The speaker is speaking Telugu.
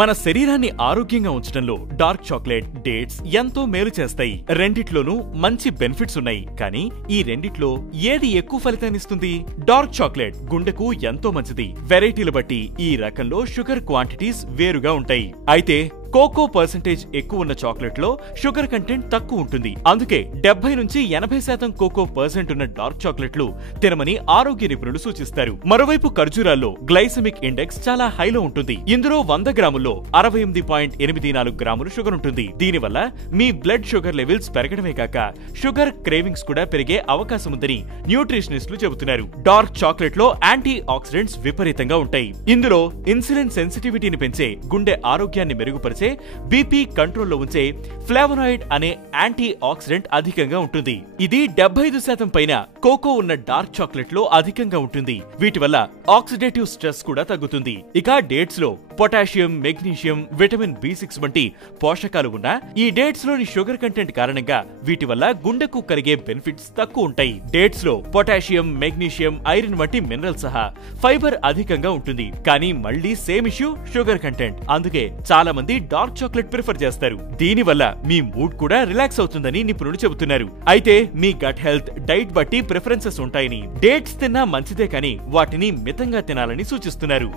మన శరీరాన్ని ఆరోగ్యంగా ఉంచడంలో డార్క్ చాక్లెట్, డేట్స్ ఎంతో మేలు చేస్తాయి. రెండిట్లోనూ మంచి బెనిఫిట్స్ ఉన్నాయి. కానీ ఈ రెండిట్లో ఏది ఎక్కువ ఫలితాన్నిస్తుంది? డార్క్ చాక్లెట్ గుండెకు ఎంతో మంచిది. వెరైటీలు బట్టి ఈ రకంలో షుగర్ క్వాంటిటీస్ వేరుగా ఉంటాయి. అయితే కోకో పర్సెంటేజ్ ఎక్కువ ఉన్న చాక్లెట్ లో షుగర్ కంటెంట్ తక్కువ ఉంటుంది. అందుకే 70 నుంచి 80% కోకో పర్సెంట్ ఉన్న డార్క్ చాక్లెట్లు తినమని ఆరోగ్య నిపుణులు సూచిస్తారు. మరోవైపు ఖర్జూరాల్లో గ్లైసెమిక్ ఇండెక్స్ చాలా హైలో ఉంటుంది. ఇందులో 100 గ్రాముల్లో 68.84 గ్రాములు షుగర్ ఉంటుంది. దీనివల్ల మీ బ్లడ్ షుగర్ లెవెల్స్ పెరగడమే కాక షుగర్ క్రేవింగ్స్ కూడా పెరిగే అవకాశం ఉందని న్యూట్రిషనిస్టులు చెబుతున్నారు. డార్క్ చాక్లెట్ లో యాంటీ ఆక్సిడెంట్స్ విపరీతంగా ఉంటాయి. ఇందులో ఇన్సులిన్ సెన్సిటివిటీని పెంచే, గుండె ఆరోగ్యాన్ని మెరుగుపరిచే, బీపీ కంట్రోల్లో ఉంచే ఫ్లావనాయిడ్ అనే యాంటీ ఆక్సిడెంట్ అధికంగా ఉంటుంది. ఇది 75% పైన కోకో ఉన్న డార్క్ చాక్లెట్ లో అధికంగా ఉంటుంది. వీటి వల్ల ఆక్సిడేటివ్ స్ట్రెస్ కూడా తగ్గుతుంది. ఇక డేట్స్ లో పొటాషియం, మెగ్నీషియం, విటమిన్ B6 వంటి పోషకాలు ఉన్నా ఈ డేట్స్ లోని షుగర్ కంటెంట్ కారణంగా వీటి వల్ల గుండెకు కలిగే బెనిఫిట్స్ తక్కువ ఉంటాయి. డేట్స్ లో పొటాషియం, మెగ్నీషియం, ఐరన్ వంటి మినరల్ సహా ఫైబర్ అధికంగా ఉంటుంది. కానీ మళ్ళీ సేమ్ ఇష్యూ షుగర్ కంటెంట్. అందుకే చాలా మంది డార్క్ చాక్లెట్ ప్రిఫర్ చేస్తారు. దీనివల్ల మీ మూడ్ కూడా రిలాక్స్ అవుతుందని నిపుణులు చెబుతున్నారు. అయితే మీ గట్ హెల్త్, డైట్ బట్టి ప్రిఫరెన్సెస్ ఉంటాయని, డేట్స్ తిన్నా మంచిదే కానీ వాటిని మితంగా తినాలని సూచిస్తున్నారు.